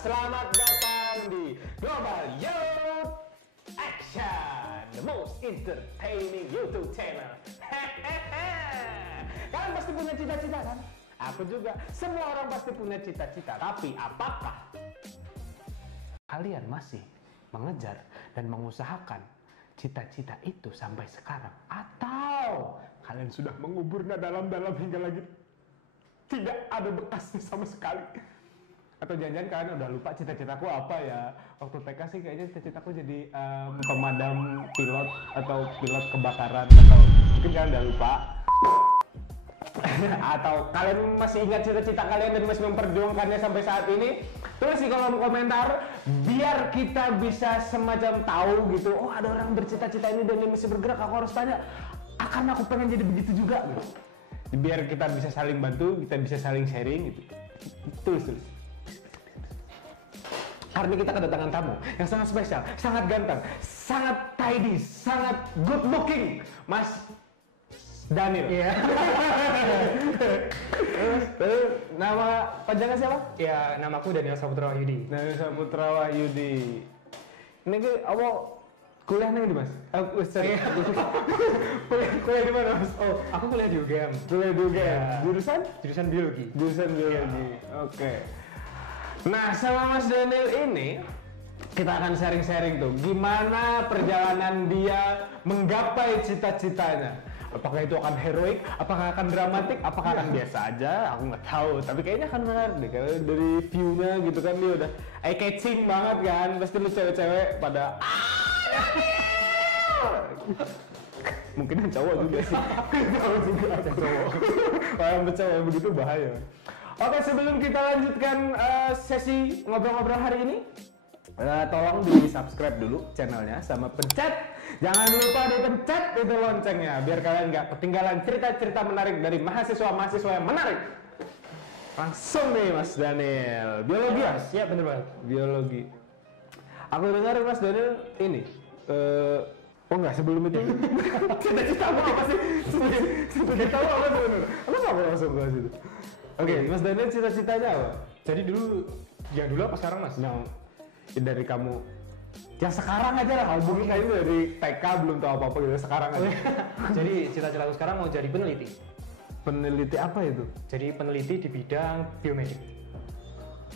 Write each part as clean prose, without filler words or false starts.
selamat datang di Global Youth Action, the most entertaining YouTube channel. Kalian pasti punya cita-cita kan? Aku juga. Semua orang pasti punya cita-cita. Tapi apakah kalian masih mengejar dan mengusahakan cita-cita itu sampai sekarang? Atau kalian sudah menguburnya dalam-dalam hingga lagi tidak ada bekasnya sama sekali? Atau jangan-jangan kalian udah lupa cita-citaku apa ya? Waktu TK sih kayaknya cita-citaku jadi pemadam pilot atau pilot kebakaran, atau mungkin kalian udah lupa. Atau kalian masih ingat cita-cita kalian dan masih memperjuangkannya sampai saat ini? Tulis di kolom komentar biar kita bisa semacam tahu gitu. Oh, ada orang bercita-cita ini dan dia masih bergerak, aku harus tanya, akan aku pengen jadi begitu juga gitu. Biar kita bisa saling bantu, kita bisa saling sharing gitu. Tulis. Hari ini kita kedatangan tamu yang sangat spesial, sangat ganteng, sangat tidy, sangat good looking, Mas Daniel. Iya. Nama panjangnya siapa? Ya, namaku Daniel Saputra Wahyudi. Daniel Saputra Wahyudi. Ini apa kuliah nih Mas? Sorry. kuliah di mana Mas? Oh, aku kuliah di UGM. Kuliah di UGM. Ya. Jurusan biologi. Jurusan biologi. Ya. Oke. Nah, sama Mas Daniel ini kita akan sharing-sharing tuh gimana perjalanan dia menggapai cita-citanya. Apakah itu akan heroik, apakah akan dramatik, apakah akan biasa aja, aku nggak tahu. Tapi kayaknya akan menarik deh, karena dari view-nya gitu kan dia udah eye catching banget kan. Pasti lu cewek-cewek pada mungkin yang cowok juga sih. Cowok juga, cowok. Kalau yang cewek begitu bahaya. Oke, sebelum kita lanjutkan sesi ngobrol-ngobrol hari ini, tolong di subscribe dulu channelnya sama pencet, jangan lupa dipencet itu loncengnya biar kalian nggak ketinggalan cerita-cerita menarik dari mahasiswa-mahasiswa yang menarik. Langsung nih Mas Daniel, biologi ya? Iya, bener banget. Biologi. Aku dengar Mas Daniel ini, oh enggak, sebelum itu cita-cita apa sih? Cita-cita apa sebenarnya? Apa nggak mau langsung ke situ? Oke, Mas Daniel cita-citanya apa? Jadi dulu apa sekarang Mas? Yang dari kamu, yang sekarang aja lah, kamu mungkin kayaknya dari TK belum tahu apa-apa gitu, sekarang aja. Jadi cita-citaku sekarang mau jadi peneliti. Peneliti apa itu? Jadi peneliti di bidang biomedik.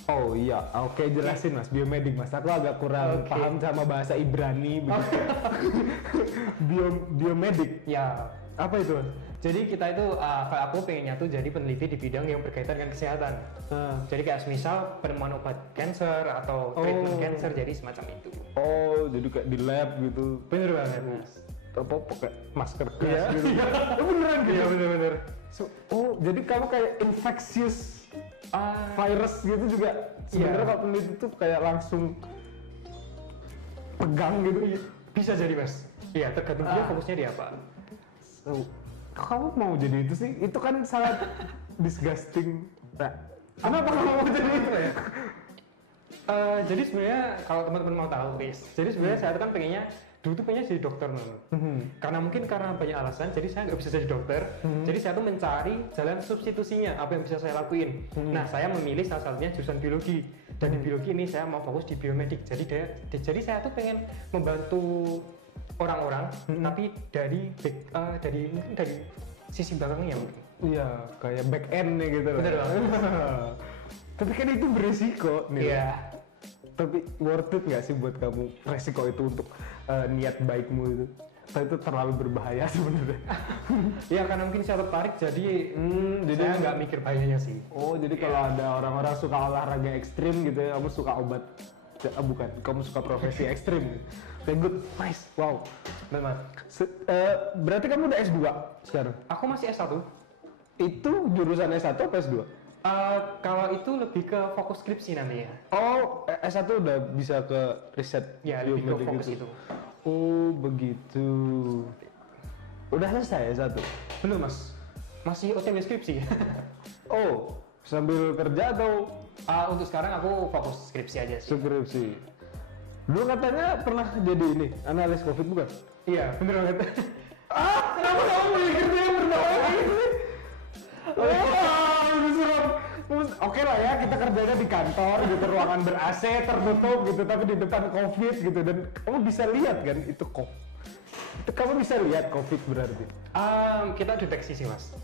Oh iya, oke, jelasin Mas, biomedik Mas, aku agak kurang paham sama bahasa Ibrani begitu. Biomedik, Ya, apa itu Mas? jadi kita itu, kalau aku pengennya tuh jadi peneliti di bidang yang berkaitan dengan kesehatan. Jadi kayak misal penemuan obat cancer atau treatment cancer, jadi semacam itu. Oh, jadi kayak di lab gitu. Bener banget Mas. Apa pakai masker gas Iya. gitu. Beneran gitu. Iya, bener-bener. Oh, jadi kamu kayak infectious virus gitu juga. Sebenarnya kalau peneliti itu kayak langsung pegang gitu. Bisa jadi Mas. Iya, tergantung dia fokusnya di apa. So, kamu mau jadi itu sih? Itu kan sangat disgusting. Nah, kenapa kamu mau jadi itu ya? Jadi sebenarnya kalau teman-teman mau tahu, jadi sebenarnya saya tuh kan pengennya dulu tuh pengennya jadi dokter, karena mungkin karena banyak alasan, jadi saya nggak bisa jadi dokter. Jadi saya tuh mencari jalan substitusinya, apa yang bisa saya lakuin. Nah, saya memilih salah satunya jurusan biologi, dan di biologi ini saya mau fokus di biomedik. Jadi saya tuh pengen membantu orang-orang, tapi dari mungkin dari sisi belakangnya mungkin. Iya, kayak back end nih gitu. Bener banget. Tapi kan itu beresiko nih. Iya. Tapi worth it nggak sih buat kamu resiko itu untuk niat baikmu itu? Atau itu terlalu berbahaya sebenarnya? Ya karena mungkin saya tertarik, jadi saya nggak mikir bahayanya sih. Oh, jadi kalau ada orang-orang suka olahraga ekstrim gitu ya, kamu suka obat? Bukan, kamu suka profesi ekstrim. Oke, good, nice, wow. Benar. Berarti kamu udah S2 sekarang? Aku masih S1. Itu jurusan S1 apa S2? Kalau itu lebih ke fokus skripsi nanti ya. Oh, S1 udah bisa ke riset Ya, lebih ke fokus gitu. itu. Oh, begitu. Udah selesai S1? Bener Mas. Masih OTW skripsi. Oh, sambil kerja atau? Untuk sekarang aku fokus skripsi aja sih. Skripsi. Dulu katanya pernah jadi ini, analis COVID bukan? Iya, bener banget. Kenapa kamu mikirnya yang bernama ini? Wah, oke lah ya, kita kerjanya di kantor gitu, ruangan ber-AC tertutup gitu, tapi di depan COVID gitu, dan kamu bisa lihat kan itu kok. Kamu bisa lihat COVID berarti. Kita deteksi sih mas.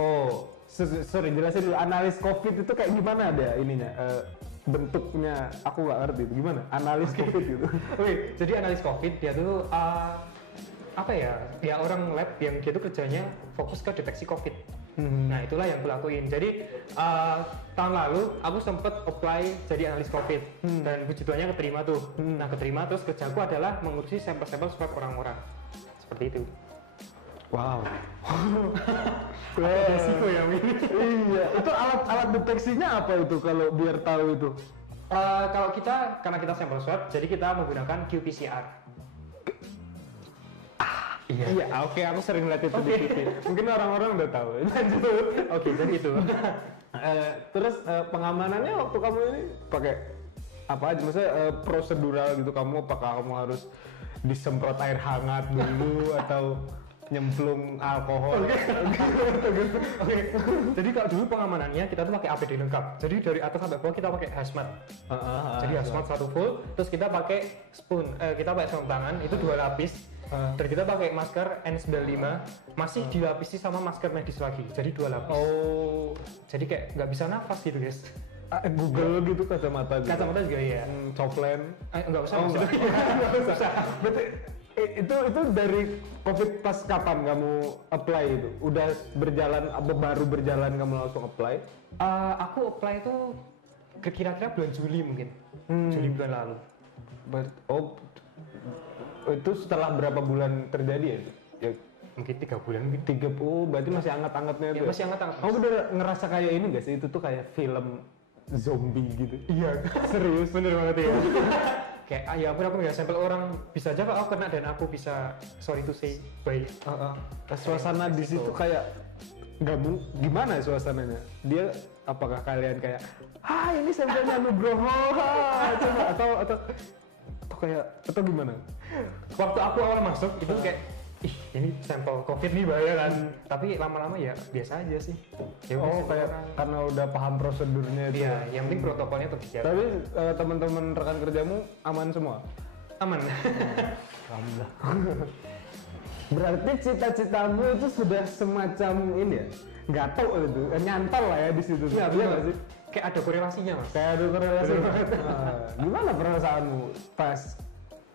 Oh, sorry, jelasin dulu, analis COVID itu kayak gimana ada ininya? Bentuknya aku nggak ngerti itu gimana? Analis COVID gitu. Oke, jadi analis COVID dia tuh apa ya? Ya orang lab yang dia tuh kerjanya fokus ke deteksi COVID. Nah itulah yang aku lakuin. Jadi tahun lalu aku sempet apply jadi analis COVID dan puji Tuhannya keterima tuh. Nah keterima terus kerjaku adalah mengurusi sampel-sampel swab orang-orang. Seperti itu. Wow. Resiko ya Min. Iya. Itu alat deteksinya apa itu kalau biar tahu itu? Kalau kita karena kita sampel swab, jadi kita menggunakan qPCR. Iya, oke, aku sering lihat itu di TV. Mungkin orang-orang udah tahu. Lanjut. Oke, jadi itu. Terus pengamanannya waktu kamu ini pakai apa aja? Maksudnya prosedural gitu, kamu apakah kamu harus disemprot air hangat dulu atau nyemplung alkohol? Oke. Jadi kalau dulu pengamanannya kita tuh pakai APD lengkap. Jadi dari atas sampai bawah kita pakai hazmat. Jadi hazmat satu full, terus kita pakai spoon. Kita pakai sarung tangan itu 2 lapis. Dan kita pakai masker N95 masih dilapisi sama masker medis lagi, jadi 2 lapis. Oh, jadi kayak nggak bisa nafas gitu guys. Google gitu kacamata gitu. Kacamata juga iya. Coplen. Nggak usah. Oh, nggak usah. Berarti itu dari COVID pas kapan kamu apply itu? Udah berjalan, baru berjalan kamu langsung apply? Aku apply itu kira-kira bulan Juli mungkin. Juli bulan lalu. Itu setelah berapa bulan terjadi ya? Ya mungkin 3 bulan mungkin. 30, berarti masih hangat-hangatnya Ya, tuh. masih hangat-hangat. Kamu udah ngerasa kayak ini gak sih? Itu tuh kayak film zombie gitu. Iya, serius bener banget ya. Kayak ya aku nggak sampel orang, bisa aja kalau aku kena dan aku bisa sorry to say bye. Suasana di situ kayak gimana ya suasananya? Dia apakah kalian kayak ini sampelnya Nugroho coba atau kayak atau gimana? Waktu aku awal masuk itu kayak ini sampel COVID nih bahaya kan. Tapi lama-lama ya biasa aja sih. Ya kayak karena udah paham prosedurnya itu. Iya, yang penting protokolnya tetap dijaga. Tapi teman-teman rekan kerjamu aman semua? Aman. Alhamdulillah. Berarti cita-citamu itu sudah semacam ini ya? Gatel itu, nyantol lah ya di situ. Iya, benar sih. Kayak ada korelasinya mas. Kayak ada korelasi. Gimana perasaanmu pas?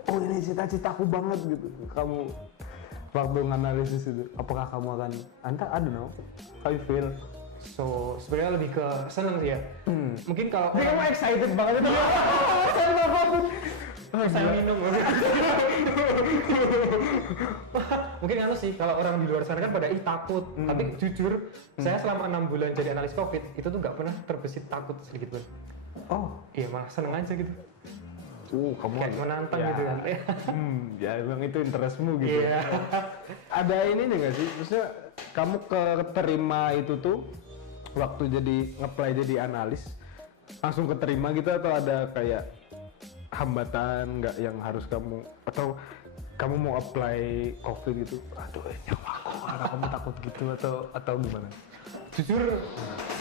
Oh ini cita-citaku banget gitu. Kamu waktu nganalisis itu, apakah kamu akan, I don't know, how you feel? So sebenarnya lebih ke seneng sih ya. Mungkin kalau Jadi kamu excited banget itu. saya minum. Mungkin anu sih kalau orang di luar sana kan pada takut. Tapi jujur saya selama 6 bulan jadi analis COVID itu tuh nggak pernah terbesit takut sedikit pun. Oh iya malah seneng aja gitu. Kamu kayak menantang gitu kan. Ya emang itu interestmu gitu. Iya. Ada ini nggak sih? Maksudnya kamu keterima itu tuh waktu jadi nge-apply jadi analis langsung keterima gitu atau ada kayak hambatan nggak yang harus kamu atau kamu mau apply COVID gitu? Aduh, nyawa aku, karena kamu takut gitu atau gimana? Jujur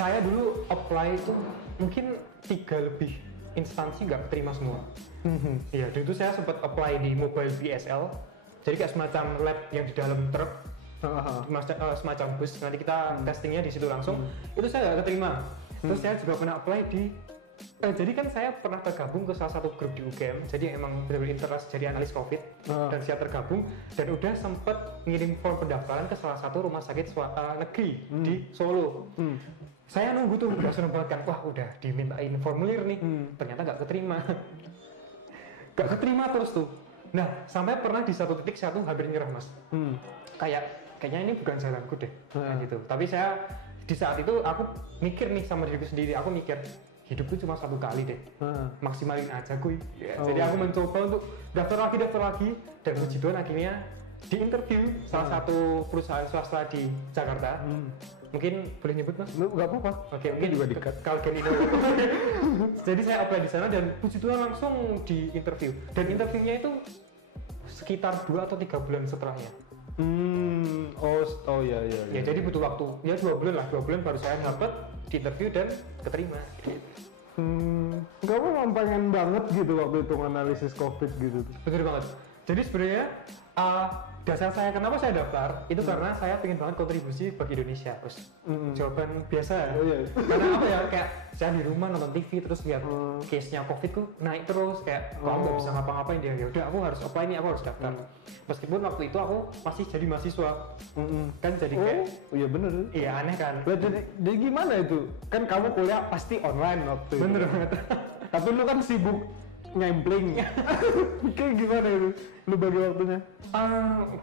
saya dulu apply itu mungkin 3 lebih instansi nggak keterima semua. Iya, dulu itu saya sempat apply di mobile VSL, jadi kayak semacam lab yang di dalam truk, semacam bus. Nanti kita testingnya di situ langsung. Itu saya nggak keterima. Terus saya juga pernah apply di, jadi kan saya pernah tergabung ke salah satu grup di UGM. Jadi emang benar-benar interest jadi analis COVID dan saya tergabung dan udah sempet ngirim form pendaftaran ke salah satu rumah sakit negeri di Solo. Saya nunggu tuh udah seneng banget kan, wah udah dimintain formulir nih, ternyata nggak keterima. Nggak keterima terus tuh. Nah sampai pernah di satu titik saya tuh hampir nyerah mas. Kayaknya ini bukan jalanku deh, gitu. Tapi saya di saat itu aku mikir nih sama diriku sendiri, aku mikir hidup tuh cuma 1 kali deh, maksimalin aja kuy. Jadi aku mencoba untuk daftar lagi dan puji Tuhan akhirnya di interview salah satu perusahaan swasta di Jakarta. Mungkin boleh nyebut mas? Nggak apa-apa. Oke, mungkin juga dekat. Kalgenino. Jadi saya apply di sana dan puji Tuhan langsung di interview. Dan interviewnya itu sekitar 2 atau 3 bulan setelahnya. Oh iya. Ya jadi butuh waktu ya 2 bulan lah, 2 bulan baru saya dapat di interview dan keterima gitu. Kamu memang pengen banget gitu waktu itu analisis COVID gitu. Betul banget. Jadi sebenarnya dasar saya kenapa saya daftar itu karena saya pengen banget kontribusi bagi Indonesia. Terus jawaban biasa. Iya. Karena apa ya, kayak saya di rumah nonton TV terus lihat case-nya COVID ku naik terus, kayak kok aku nggak bisa ngapa-ngapain dia. Ya udah aku harus apply ini, aku harus daftar. Meskipun waktu itu aku masih jadi mahasiswa. Kan jadi kayak iya bener. iya aneh kan. Jadi gimana itu? Kan kamu kuliah pasti online waktu itu. Bener banget. Tapi lu kan sibuk nyempling. Kayak gimana itu? Lu bagi waktunya?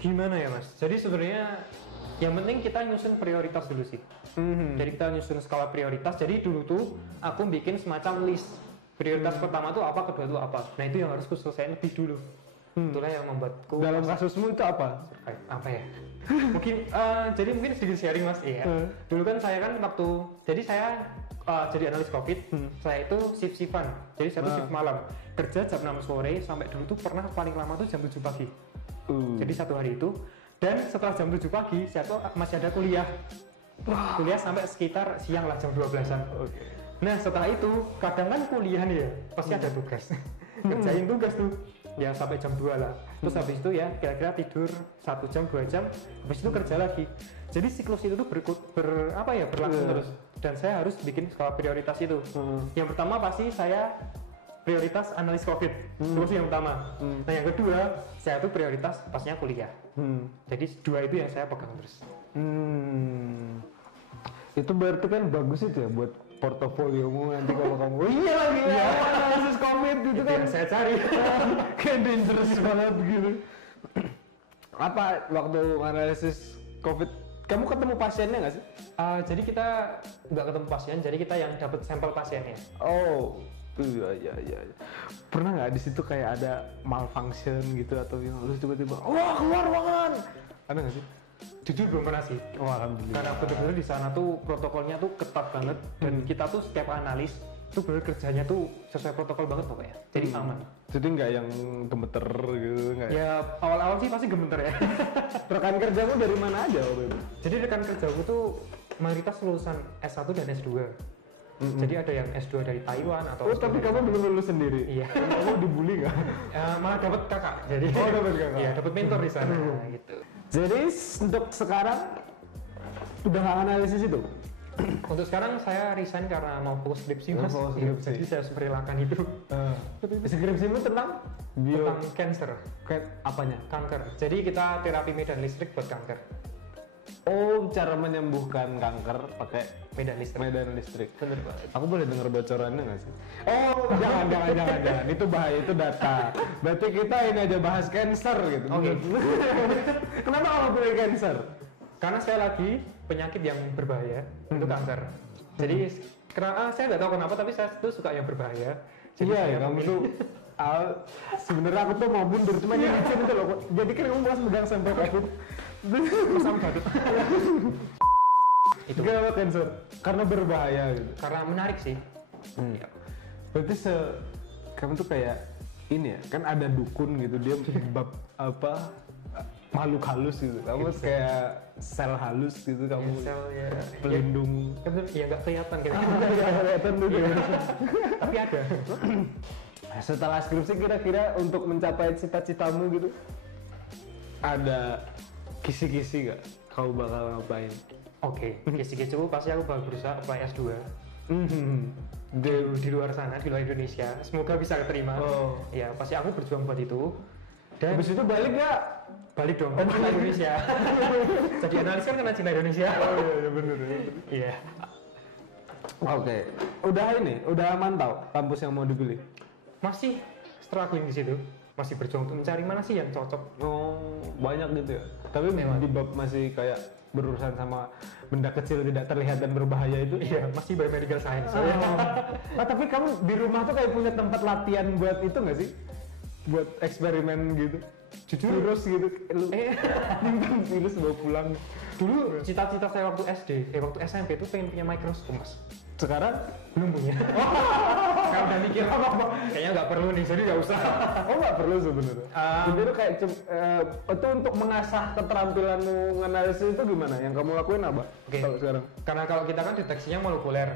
Gimana ya mas? Jadi sebenarnya yang penting kita nyusun prioritas dulu sih. Jadi kita nyusun skala prioritas. Jadi dulu tuh aku bikin semacam list. Prioritas pertama tuh apa, kedua tuh apa. Nah itu yang harus aku selesaiin lebih dulu. Itulah yang membuatku. Dalam kasusmu itu apa? Apa ya? Mungkin jadi mungkin sedikit sharing mas. Iya. Dulu kan saya kan waktu jadi saya jadi analis COVID, saya itu shift-shiftan. Jadi saya tuh shift malam. Kerja jam 6 sore sampai dulu tuh pernah paling lama tuh jam 7 pagi. Jadi satu hari itu. Dan setelah jam 7 pagi, saya tuh masih ada kuliah. Kuliah sampai sekitar siang lah, jam 12-an. Nah setelah itu, kadang kan kuliah nih ya, pasti ada tugas. Kerjain tugas tuh. Ya sampai jam 2 lah. Terus habis itu ya kira-kira tidur 1 jam, 2 jam. Habis itu kerja lagi. Jadi siklus itu tuh berlangsung terus. Dan saya harus bikin skala prioritas itu. Yang pertama pasti saya prioritas analis COVID, terus yang utama. Nah yang kedua, saya tuh prioritas pastinya kuliah. Jadi dua itu yang saya pegang terus. Itu berarti kan bagus itu ya buat portofoliomu nanti kalau kamu iya lagi ya analisis COVID itu kan yang saya cari. Kayak dangerous banget gitu. Apa waktu analisis COVID kamu ketemu pasiennya nggak sih? Jadi kita nggak ketemu pasien, jadi kita yang dapat sampel pasiennya. Oh, iya. Pernah nggak di situ kayak ada malfunction gitu atau yang terus tiba-tiba, wah keluar ruangan? Ada nggak sih? Jujur belum pernah sih. Oh, alhamdulillah. Karena benar-benar di sana tuh protokolnya tuh ketat banget dan kita tuh setiap analis tuh bener kerjanya tuh sesuai protokol banget pokoknya. Jadi aman. Jadi nggak yang gemeter gitu nggak? Ya awal-awal sih pasti gemeter ya. Rekan kerjamu dari mana aja waktu itu? Jadi rekan kerjaku tuh mayoritas lulusan S1 dan S2. Jadi ada yang S2 dari Taiwan atau Oh, tapi kamu belum lulus sendiri? Iya. Kamu dibully nggak? Malah dapat kakak. Jadi dapat kakak. Iya, dapat mentor di sana gitu. Jadi untuk sekarang udah nggak analisis itu? Untuk sekarang saya resign karena mau fokus skripsi mas. fokus Iya, skripsi. jadi saya harus merelakan itu. Skripsimu tentang Tentang cancer, apanya? kanker. Jadi kita terapi medan listrik buat kanker. Oh, cara menyembuhkan kanker pakai Medan listrik. medan listrik. Bener banget. Aku boleh dengar bocorannya nggak sih? Oh, jangan. Itu bahaya, itu data. Berarti kita ini aja bahas cancer gitu. Oke. Kenapa kamu pilih cancer? Karena sekali lagi penyakit yang berbahaya itu kanker. Jadi saya nggak tahu kenapa tapi saya tuh suka yang berbahaya. Jadi Iya, saya kamu memilih- tuh sebenarnya aku tuh mau mundur cuma ini licin itu loh. Jadi kan kamu pas megang sampel COVID. sama badut. Itu Kenapa cancer? Karena berbahaya gitu. karena menarik sih. Iya. Berarti kamu tuh kayak ini ya, kan ada dukun gitu dia bab apa makhluk halus gitu. Kamu kayak sel halus gitu kamu Sel ya. pelindung. Ya nggak kelihatan gitu. Kelihatan dulu. Tapi ada. Setelah skripsi kira-kira untuk mencapai cita-citamu gitu ada kisi-kisi gak? Kau bakal ngapain? Oke, kisi-kisi pasti aku bakal berusaha apply S2 Di- di luar sana, di luar Indonesia. Semoga bisa keterima. Oh. Ya, pasti aku berjuang buat itu. Dan Habis itu balik gak? balik dong, cinta Indonesia. Jadi analis kan kena cinta Indonesia. Oh iya bener. Iya. Oke, udah mantau kampus yang mau dipilih? Masih struggling di situ. Masih berjuang untuk mencari mana sih yang cocok. Oh, banyak gitu ya. Tapi Memang. di bab masih kayak berurusan sama benda kecil tidak terlihat dan berbahaya itu. Iya, masih biomedical science. Tapi kamu di rumah tuh kayak punya tempat latihan buat itu nggak sih? Buat eksperimen gitu. Jujur, Virus gitu. Nyimpan virus bawa pulang. dulu cita-cita saya waktu SD, waktu SMP itu pengen punya mikroskop mas. Sekarang belum punya. Kan udah mikir kayaknya nggak perlu nih, jadi nggak usah. oh nggak perlu sebenarnya. Jadi lu kayak itu untuk mengasah keterampilanmu menganalisis itu gimana? Yang kamu lakuin apa? Oke. Kalau sekarang? Karena kalau kita kan deteksinya molekuler,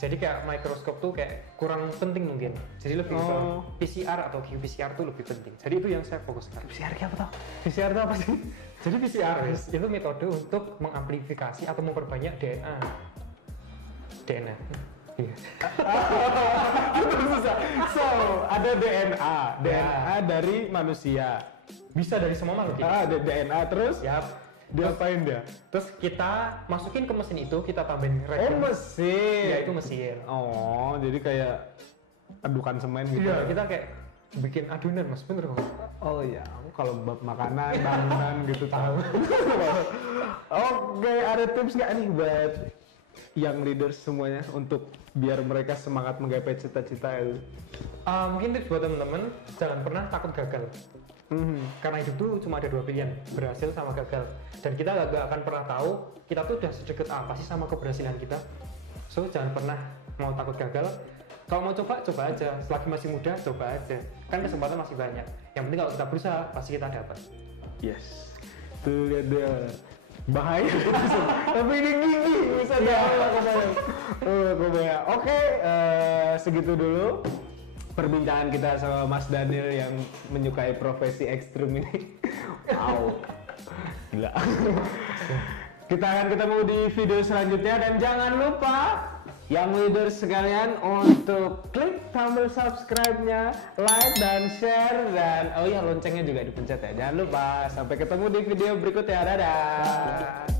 jadi kayak mikroskop tuh kayak kurang penting mungkin. Jadi lebih ke PCR atau qPCR tuh lebih penting. Jadi itu yang saya fokuskan. PCR apa tau? PCR itu apa sih? Jadi PCR itu metode untuk mengamplifikasi atau memperbanyak DNA. DNA. Iya. Susah. So, ada DNA dari manusia. Bisa dari semua makhluk. Ada DNA terus Ya. diapain dia? Terus kita masukin ke mesin itu, kita tambahin reagen. Mesin. Ya itu mesin. Oh, jadi kayak adukan semen gitu. Iya, kita kayak bikin adonan mas, bener mas. Oh iya, aku kalau bab makanan, bangunan gitu tahu. Oke, ada tips nggak nih buat young leaders semuanya untuk biar mereka semangat menggapai cita-cita itu? Mungkin tips buat temen-temen, jangan pernah takut gagal. Karena hidup tuh cuma ada dua pilihan, berhasil sama gagal. Dan kita gak akan pernah tahu kita tuh udah sedekat apa sih sama keberhasilan kita. So jangan pernah mau takut gagal. Kalau mau coba, coba aja. Selagi masih muda, coba aja. Kan kesempatan masih banyak. Yang penting kalau kita berusaha, pasti kita dapat. Yes. Tuh lihat dia. Bahaya. Tapi ini gigi bisa kebayang. Kebayang. Oke, segitu dulu perbincangan kita sama Mas Daniel yang menyukai profesi ekstrim ini. Wow. Gila. Kita akan ketemu di video selanjutnya dan jangan lupa yang leaders sekalian untuk klik tombol subscribe-nya, like dan share, dan oh ya loncengnya juga dipencet ya. Jangan lupa. Sampai ketemu di video berikutnya. Dadah.